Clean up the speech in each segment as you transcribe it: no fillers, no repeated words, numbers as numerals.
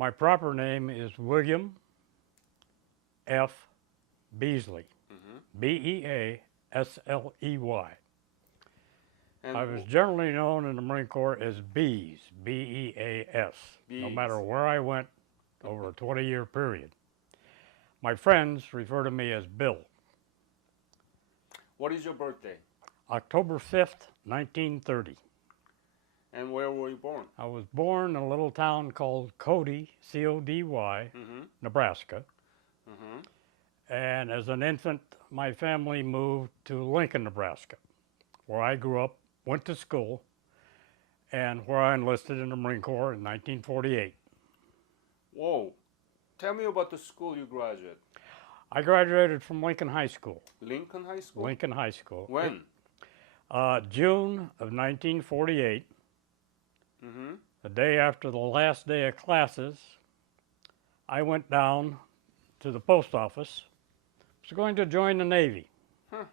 My proper name is William F. Beasley, Mm-hmm. Beasley. And I was generally known in the Marine Corps as Bees, Beas, no bees. matter where I went over a 20-year period. My friends refer to me as Bill. What is your birthday? October 5th, 1930. And where were you born? I was born in a little town called Cody, Cody, Mm-hmm. Nebraska. Mm-hmm. And as an infant, my family moved to Lincoln, Nebraska, where I grew up, went to school, and where I enlisted in the Marine Corps in 1948. Whoa. Tell me about the school you graduated. I graduated from Lincoln High School. Lincoln High School? Lincoln High School. When? June of 1948, Mm-hmm. the day after the last day of classes, I went down to the post office. I was going to join the Navy. Huh.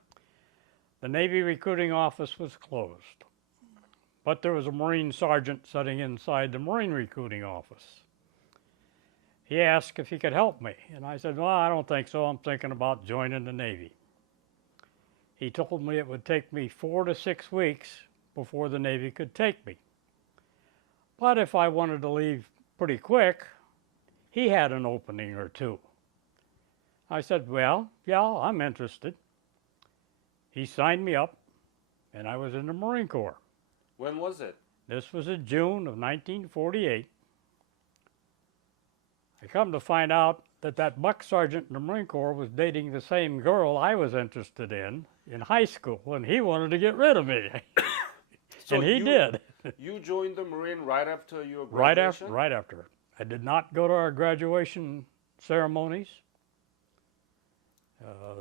The Navy recruiting office was closed, but there was a Marine sergeant sitting inside the Marine recruiting office. He asked if he could help me, and I said, well, I don't think so. I'm thinking about joining the Navy. He told me it would take me 4 to 6 weeks before the Navy could take me. But if I wanted to leave pretty quick, he had an opening or two. I said, well, yeah, I'm interested. He signed me up, and I was in the Marine Corps. When was it? This was in June of 1948. I come to find out that buck sergeant in the Marine Corps was dating the same girl I was interested in high school, and he wanted to get rid of me. So and he did. You joined the Marine right after your Right graduation? after. I did not go to our graduation ceremonies.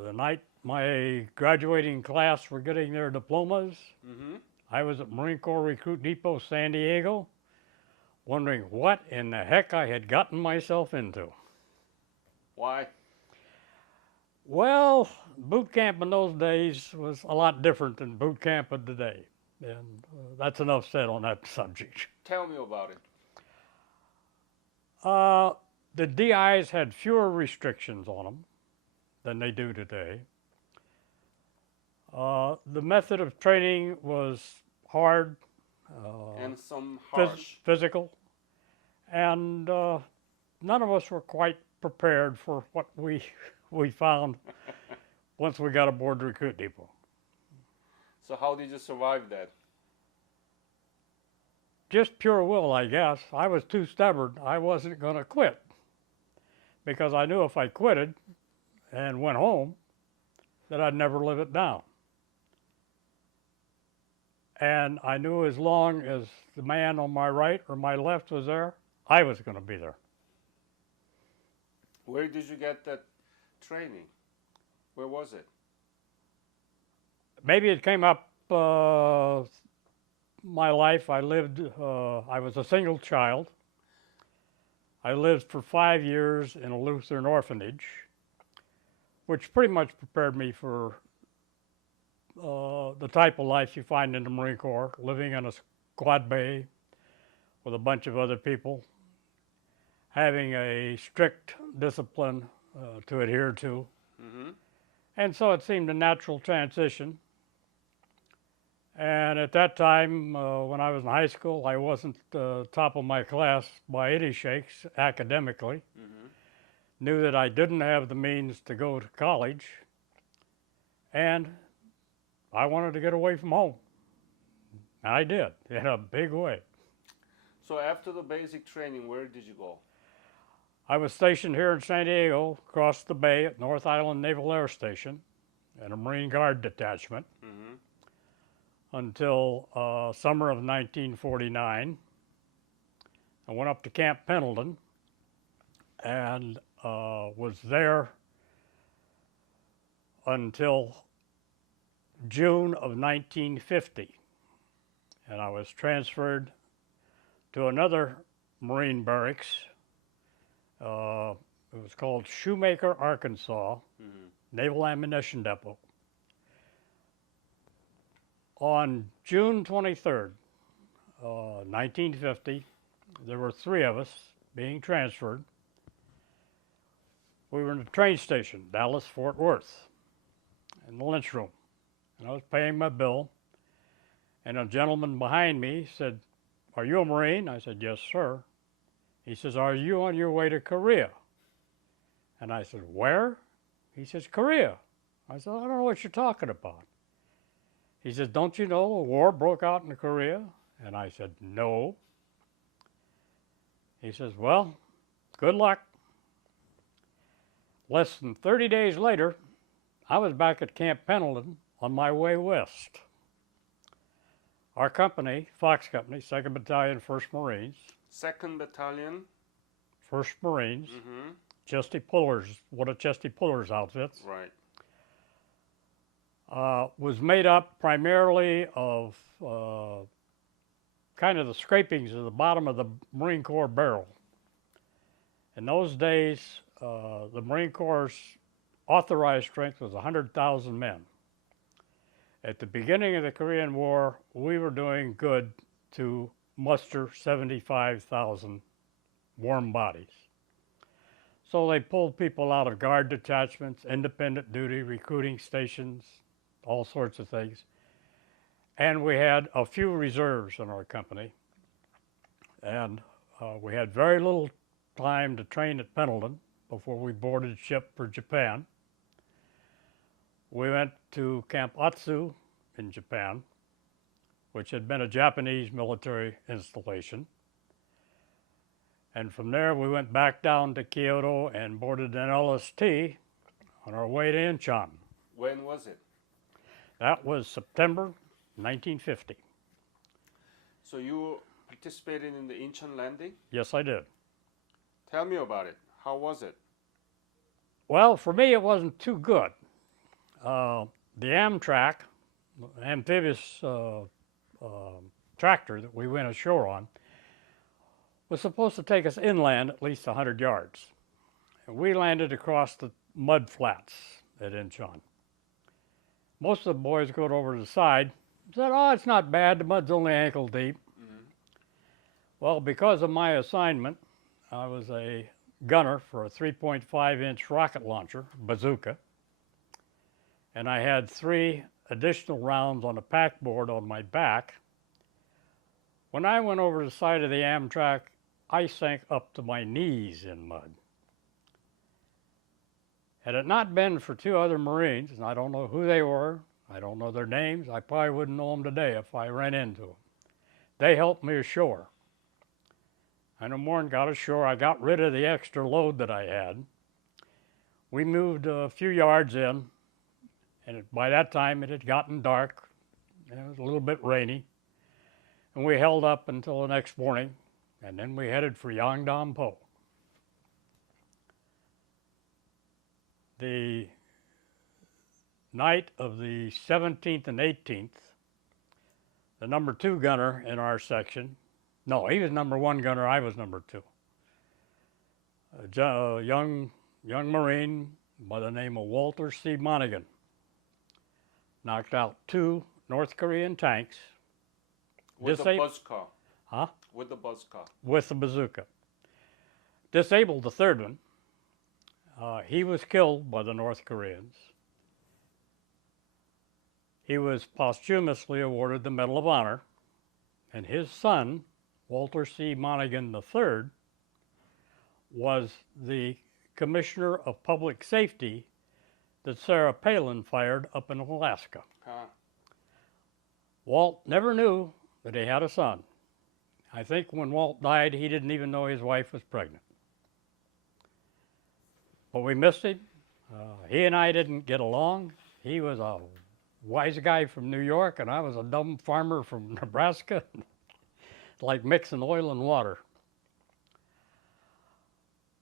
The night my graduating class were getting their diplomas, Mm-hmm. I was at Marine Corps Recruit Depot, San Diego, wondering what in the heck I had gotten myself into. Why? Well, boot camp in those days was a lot different than boot camp of today. And that's enough said on that subject. Tell me about it. The DIs had fewer restrictions on them than they do today. The method of training was hard, And some harsh. physical, and none of us were quite prepared for what we found once we got aboard the recruit depot. So how did you survive that? Just pure will, I guess. I was too stubborn. I wasn't going to quit because I knew if I quitted and went home that I'd never live it down. And I knew as long as the man on my right or my left was there, I was going to be there. Where did you get that training? Where was it? Maybe it came up my life. I was a single child. I lived for 5 years in a Lutheran orphanage, which pretty much prepared me for the type of life you find in the Marine Corps, living in a squad bay with a bunch of other people, having a strict discipline to adhere to. Mm-hmm. And so it seemed a natural transition. And at that time, when I was in high school, I wasn't top of my class by any shakes academically. Mm-hmm. Knew that I didn't have the means to go to college, and I wanted to get away from home. And I did, in a big way. So after the basic training, where did you go? I was stationed here in San Diego, across the bay at North Island Naval Air Station, in a Marine Guard detachment, Mm-hmm. until summer of 1949. I went up to Camp Pendleton and was there until June of 1950. And I was transferred to another Marine barracks. It was called Shoemaker, Arkansas, Mm-hmm. Naval Ammunition Depot. On June 23rd, 1950, there were 3 of us being transferred. We were in the train station, Dallas, Fort Worth, in the lunchroom. And I was paying my bill, and a gentleman behind me said, "Are you a Marine?" I said, "Yes, sir." He says, "Are you on your way to Korea?" And I said, "Where?" He says, "Korea." I said, "I don't know what you're talking about." He says, "Don't you know a war broke out in Korea?" And I said, "No." He says, "Well, good luck." Less than 30 days later, I was back at Camp Pendleton on my way west. Our company, Fox Company, 2nd Battalion, 1st Marines, 2nd Battalion. 1st Marines, Mm-hmm. Chesty Pullers, one of Chesty Pullers' outfits, Right. was made up primarily of kind of the scrapings of the bottom of the Marine Corps barrel. In those days, the Marine Corps' authorized strength was 100,000 men. At the beginning of the Korean War, we were doing good to muster 75,000 warm bodies. So they pulled people out of guard detachments, independent duty, recruiting stations, all sorts of things. And we had a few reserves in our company. And we had very little time to train at Pendleton before we boarded ship for Japan. We went to Camp Atsu in Japan, which had been a Japanese military installation. And from there, we went back down to Kyoto and boarded an LST on our way to Incheon. When was it? That was September 1950. So you participated in the Incheon landing? Yes, I did. Tell me about it. How was it? Well, for me, it wasn't too good. The Amtrak, amphibious tractor that we went ashore on, was supposed to take us inland at least 100 yards. And we landed across the mud flats at Incheon. Most of the boys got over to the side and said, "Oh, it's not bad, the mud's only ankle deep." Mm-hmm. Well, because of my assignment, I was a gunner for a 3.5-inch rocket launcher, bazooka, and I had 3 additional rounds on a pack board on my back. When I went over the side of the Amtrak, I sank up to my knees in mud. Had it not been for 2 other Marines, and I don't know who they were, I don't know their names, I probably wouldn't know them today if I ran into them. They helped me ashore. I no more than got ashore. I got rid of the extra load that I had. We moved a few yards in, and by that time it had gotten dark, and it was a little bit rainy. And we held up until the next morning, and then we headed for Yongdam-po. The night of the 17th and 18th, the number 2 gunner in our section, no, he was number 1 gunner, I was number 2. A young Marine by the name of Walter C. Monaghan knocked out 2 North Korean tanks. With the buzz car. Huh? With the buzz car. With the bazooka. Disabled the 3rd one. He was killed by the North Koreans. He was posthumously awarded the Medal of Honor, and his son, Walter C. Monaghan III, was the Commissioner of Public Safety that Sarah Palin fired up in Alaska. Huh. Walt never knew that he had a son. I think when Walt died, he didn't even know his wife was pregnant. But we missed him. He and I didn't get along. He was a wise guy from New York, and I was a dumb farmer from Nebraska. Like mixing oil and water.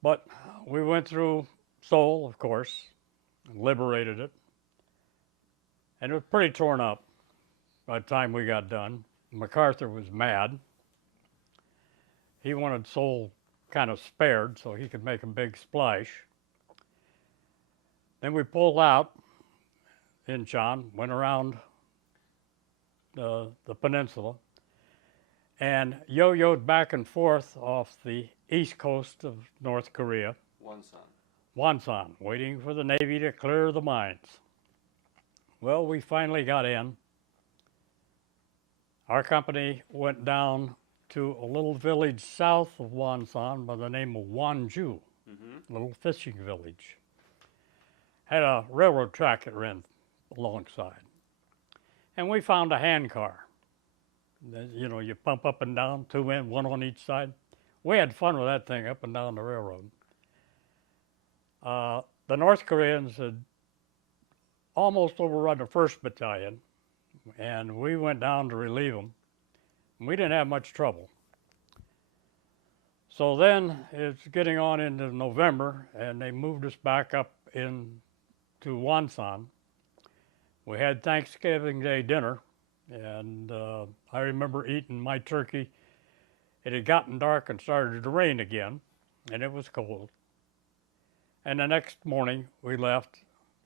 But we went through Seoul, of course, and liberated it. And it was pretty torn up by the time we got done. MacArthur was mad. He wanted Seoul kind of spared so he could make a big splash. Then we pulled out Incheon, went around the peninsula, and yo-yoed back and forth off the east coast of North Korea, Wonsan. Wonsan, waiting for the Navy to clear the mines. Well, we finally got in. Our company went down to a little village south of Wonsan by the name of Wonju, Mm-hmm. a little fishing village. Had a railroad track that ran alongside. And we found a hand car. You know, you pump up and down, two men, one on each side. We had fun with that thing up and down the railroad. The North Koreans had almost overrun the 1st Battalion, and we went down to relieve them. We didn't have much trouble. So then it's getting on into November, and they moved us back up into Wonsan. We had Thanksgiving Day dinner, and I remember eating my turkey. It had gotten dark and started to rain again, and it was cold. And the next morning, we left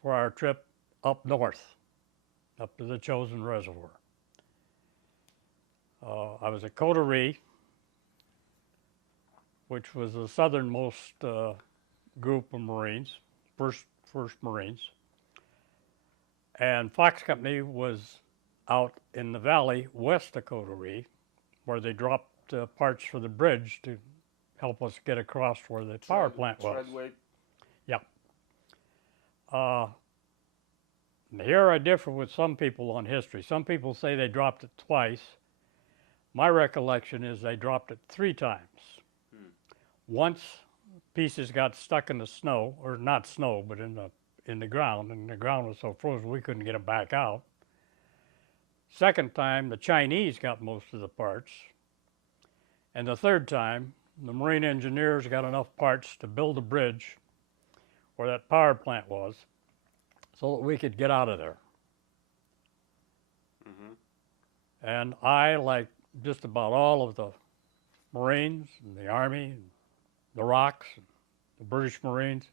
for our trip up north, up to the Chosin Reservoir. I was at Coterie, which was the southernmost group of Marines, first Marines. And Fox Company was out in the valley west of Coterie, where they dropped parts for the bridge to help us get across where the power plant was. Treadway. Yeah. Here I differ with some people on history. Some people say they dropped it twice. My recollection is they dropped it 3 times. Once pieces got stuck in the snow, or not snow, but in the ground, and the ground was so frozen we couldn't get them back out. Second time, the Chinese got most of the parts. And the third time, the Marine engineers got enough parts to build a bridge where that power plant was so that we could get out of there. Mm-hmm. And I, like just about all of the Marines and the Army, and the ROCs, and the British Marines,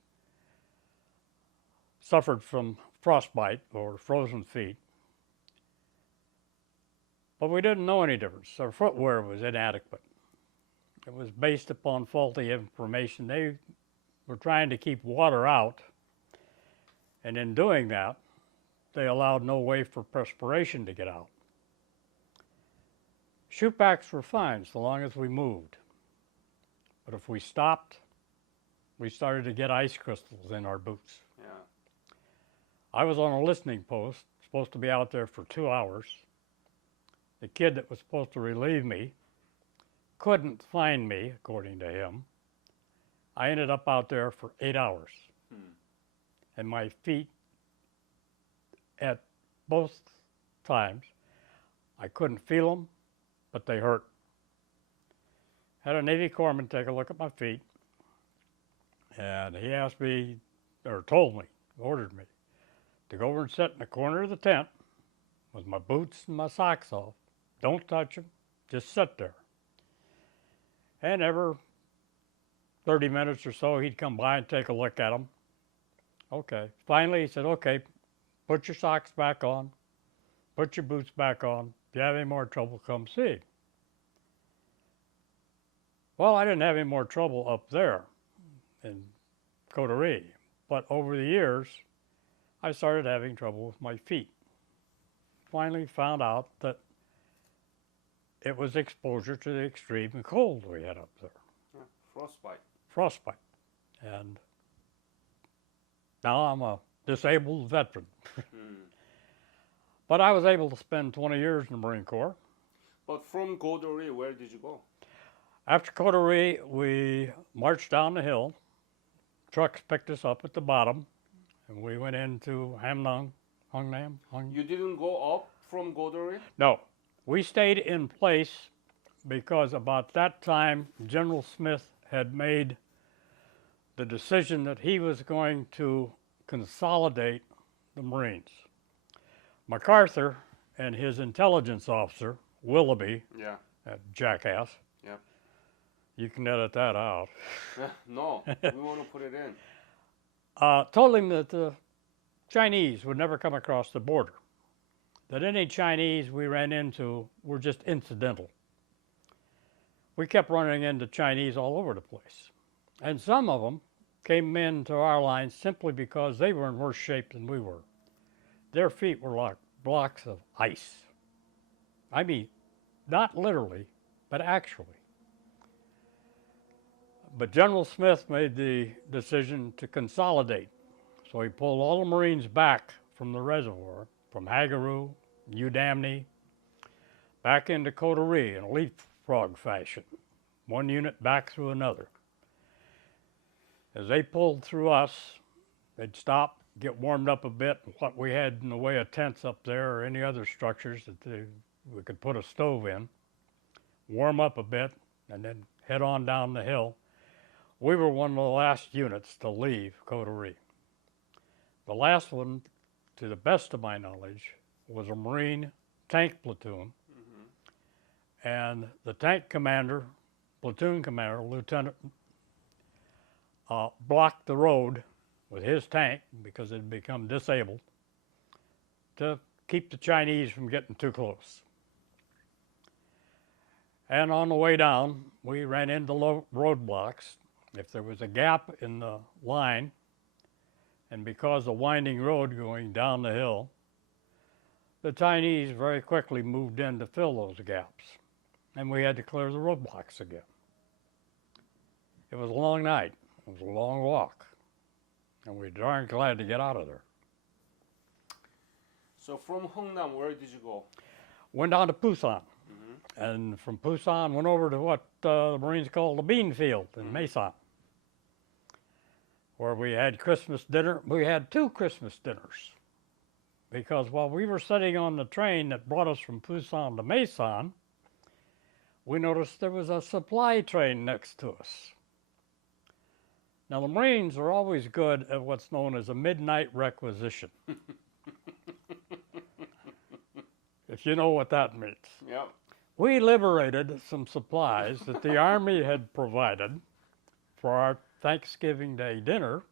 suffered from frostbite or frozen feet. But we didn't know any difference. Our footwear was inadequate. It was based upon faulty information. They were trying to keep water out, and in doing that, they allowed no way for perspiration to get out. Chute packs were fine so long as we moved. But if we stopped, we started to get ice crystals in our boots. Yeah. I was on a listening post, supposed to be out there for 2 hours. The kid that was supposed to relieve me couldn't find me, according to him. I ended up out there for 8 hours. And my feet, at both times, I couldn't feel them, but they hurt. Had a Navy corpsman take a look at my feet, and he asked me, or told me, ordered me, to go over and sit in the corner of the tent with my boots and my socks off. Don't touch them, just sit there. And every 30 minutes or so, he'd come by and take a look at them. Okay. Finally, he said, okay, put your socks back on, put your boots back on. If you have any more trouble, come see. Well, I didn't have any more trouble up there in Coterie, but over the years, I started having trouble with my feet. Finally found out that it was exposure to the extreme cold we had up there. Yeah. Frostbite. Frostbite. And now I'm a disabled veteran. But I was able to spend 20 years in the Marine Corps. But from Coterie, where did you go? After Coterie, we marched down the hill. Trucks picked us up at the bottom, and we went into Hungnam. You didn't go up from Coterie? No, we stayed in place because about that time, General Smith had made the decision that he was going to consolidate the Marines. MacArthur and his intelligence officer, Willoughby, Yeah. that jackass, Yeah. you can edit that out, No, we want to put it in. told him that the Chinese would never come across the border, that any Chinese we ran into were just incidental. we kept running into Chinese all over the place. And some of them came into our lines simply because they were in worse shape than we were. Their feet were like blocks of ice. I mean, not literally, but actually. But General Smith made the decision to consolidate. So he pulled all the Marines back from the reservoir, from Hagaru, Udamni, back into Coterie in leapfrog fashion, one unit back through another. As they pulled through us, they'd stop, get warmed up a bit, what we had in the way of tents up there or any other structures that we could put a stove in, warm up a bit, and then head on down the hill. We were one of the last units to leave Coterie. The last one, to the best of my knowledge, was a Marine tank platoon. And the tank commander, platoon commander, lieutenant, blocked the road with his tank because it had become disabled to keep the Chinese from getting too close. And on the way down, we ran into roadblocks. If there was a gap in the line, and because of winding road going down the hill, the Chinese very quickly moved in to fill those gaps, and we had to clear the roadblocks again. It was a long night. It was a long walk, and we were darn glad to get out of there. So from Hungnam, where did you go? Went down to Pusan, and from Pusan went over to what the Marines call the bean field in Mason, where we had Christmas dinner. We had 2 Christmas dinners, because while we were sitting on the train that brought us from Pusan to Mason, we noticed there was a supply train next to us. Now, the Marines are always good at what's known as a midnight requisition. If you know what that means. Yep. We liberated some supplies that the Army had provided for our Thanksgiving Day dinner.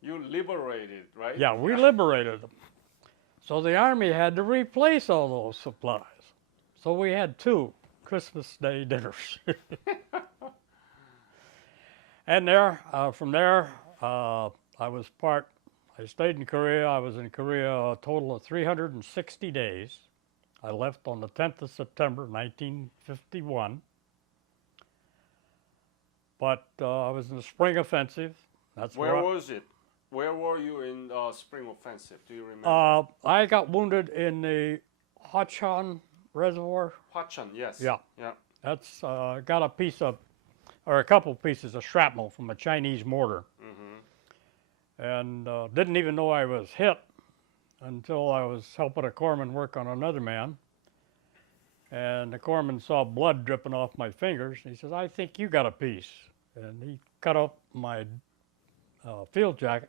You liberated, right? Yeah, we liberated them. So the Army had to replace all those supplies. So we had 2 Christmas Day dinners. And from there, I stayed in Korea. I was in Korea a total of 360 days. I left on the 10th of September, 1951. But I was in the Spring Offensive. That's Where was it? Where were you in the Spring Offensive? Do you remember? I got wounded in the Chosin Reservoir. Hwachon, yes. Yeah. Yeah. That's got a couple pieces of shrapnel from a Chinese mortar. And didn't even know I was hit until I was helping a corpsman work on another man. And the corpsman saw blood dripping off my fingers. And he says, "I think you got a piece." And he cut up my field jacket.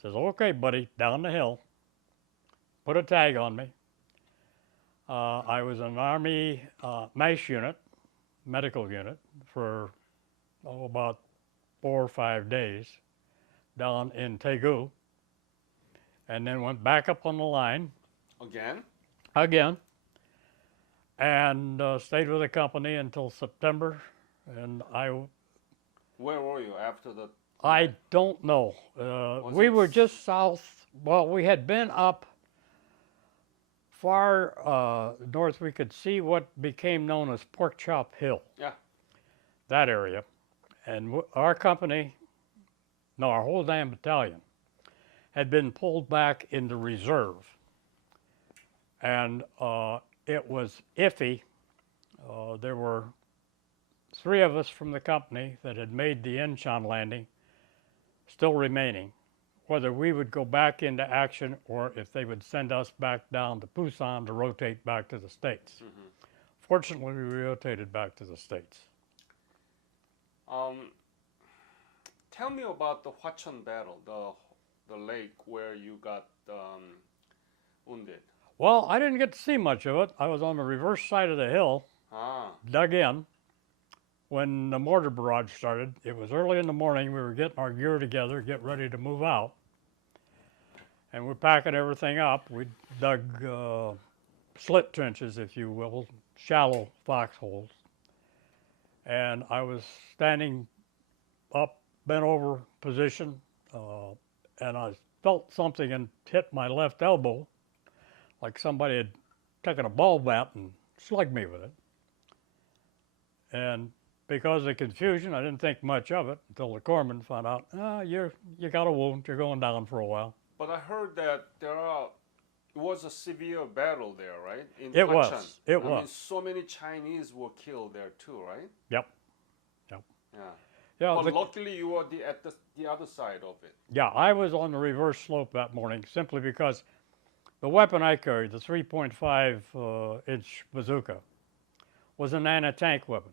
Says, "Okay, buddy, down the hill." Put a tag on me. I was in an Army MASH unit, medical unit, for about 4 or 5 days down in Taegu, and then went back up on the line again, and stayed with the company until September. And Where were you after the? I don't know. We were just south. Well, we had been up far north. We could see what became known as Pork Chop Hill. Yeah. That area. And our company, no, our whole damn battalion, had been pulled back into reserve. And it was iffy. There were 3 of us from the company that had made the Incheon landing still remaining, whether we would go back into action or if they would send us back down to Pusan to rotate back to the States. Fortunately, we rotated back to the States. Tell me about the Hwachon battle, the lake where you got wounded. Well, I didn't get to see much of it. I was on the reverse side of the hill, dug in, when the mortar barrage started. It was early in the morning. We were getting our gear together, get ready to move out. And we're packing everything up. We dug slit trenches, if you will, shallow foxholes. and I was standing up, bent over position, and I felt something and hit my left elbow, like somebody had taken a ball bat and slugged me with it. And because of confusion, I didn't think much of it until the corpsman found out, you got a wound, you're going down for a while. But I heard that it was a severe battle there, right? In It Hwachon. was. It I was. mean, so many Chinese were killed there too, right? Yep. Yeah. Yeah, But luckily you were at the other side of it. yeah, I was on the reverse slope that morning simply because the weapon I carried, the 3.5 inch bazooka, was an anti-tank weapon.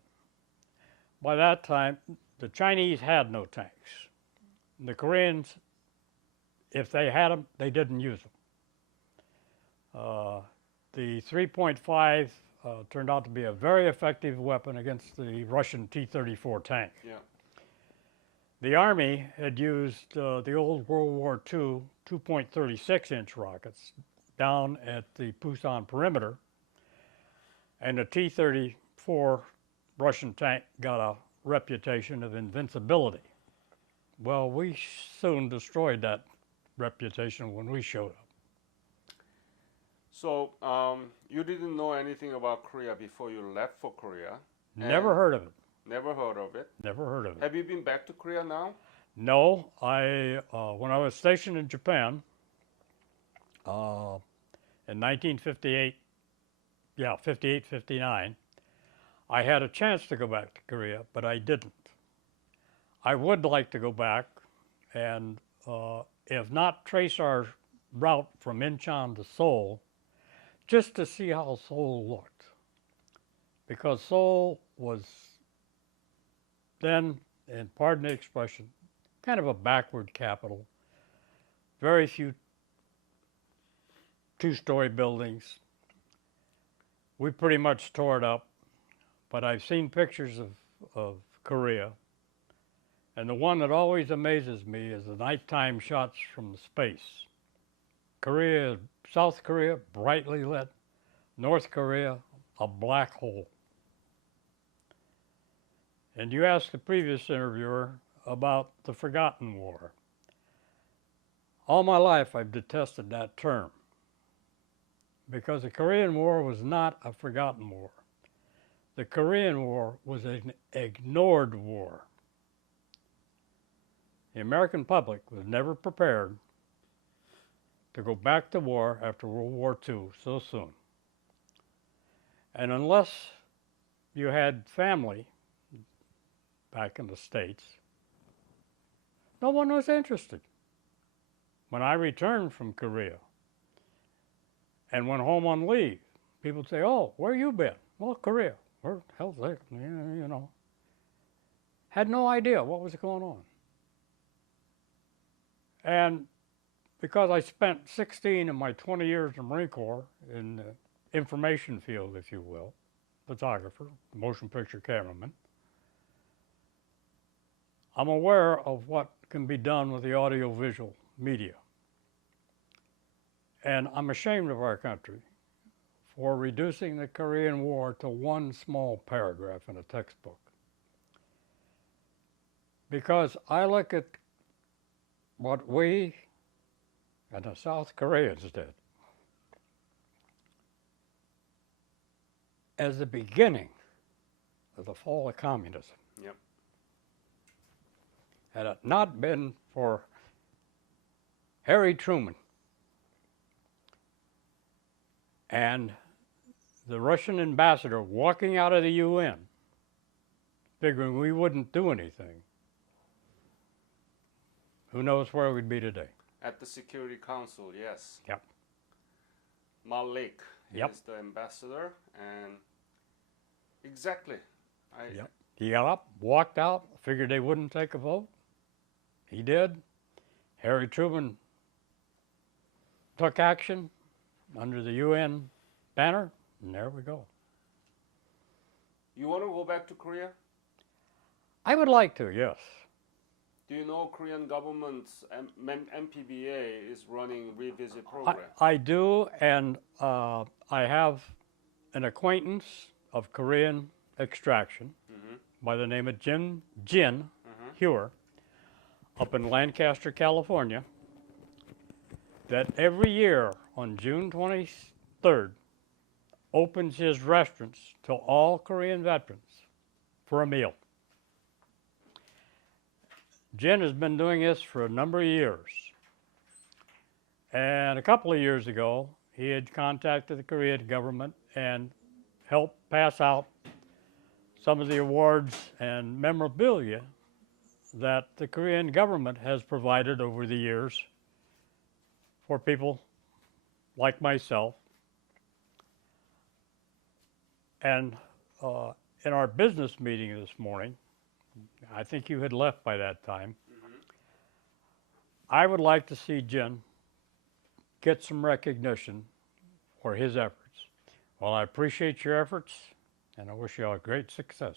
By that time, the Chinese had no tanks. The Koreans, if they had them, they didn't use them. The 3.5 turned out to be a very effective weapon against the Russian T-34 tank. Yeah. The Army had used the old World War II 2.36 inch rockets down at the Pusan perimeter, and the T-34 Russian tank got a reputation of invincibility. Well, we soon destroyed that reputation when we showed up. So you didn't know anything about Korea before you left for Korea? Never heard of it. Never heard of it? Never heard of it. Have you been back to Korea now? No, when I was stationed in Japan in 1958, 58, 59, I had a chance to go back to Korea, but I didn't. I would like to go back and, if not trace our route from Incheon to Seoul, just to see how Seoul looked. Because Seoul was then, and pardon the expression, kind of a backward capital. Very few two-story buildings. We pretty much tore it up, but I've seen pictures of Korea, and the one that always amazes me is the nighttime shots from space. Korea, South Korea, brightly lit. North Korea, a black hole. And you asked the previous interviewer about the forgotten war. All my life I've detested that term because the Korean War was not a forgotten war. The Korean War was an ignored war. The American public was never prepared to go back to war after World War II so soon. And unless you had family back in the States, no one was interested. When I returned from Korea and went home on leave, people would say, "Oh, where you been?" "Well, Korea." "Where the hell's that?" You know. Had no idea what was going on. And because I spent 16 of my 20 years in the Marine Corps in the information field, if you will, photographer, motion picture cameraman, I'm aware of what can be done with the audiovisual media. And I'm ashamed of our country for reducing the Korean War to one small paragraph in a textbook. Because I look at what we and the South Koreans did as the beginning of the fall of communism. Yep. Had it not been for Harry Truman and the Russian ambassador walking out of the UN, figuring we wouldn't do anything, who knows where we'd be today. At the Security Council, yes. Yep. Malik Yep. is the ambassador, and exactly. Yep. He got up, walked out, figured they wouldn't take a vote. He did. Harry Truman took action under the UN banner, and there we go. You want to go back to Korea? I would like to, yes. Do you know Korean government's MPBA is running revisit program? I do, and I have an acquaintance of Korean extraction, by the name of Jin Hewer up in Lancaster, California, that every year on June 23rd opens his restaurants to all Korean veterans for a meal. Jin has been doing this for a number of years. And a couple of years ago, he had contacted the Korean government and helped pass out some of the awards and memorabilia that the Korean government has provided over the years for people like myself. And in our business meeting this morning, I think you had left by that time, I would like to see Jin get some recognition for his efforts. Well, I appreciate your efforts, and I wish you all great success.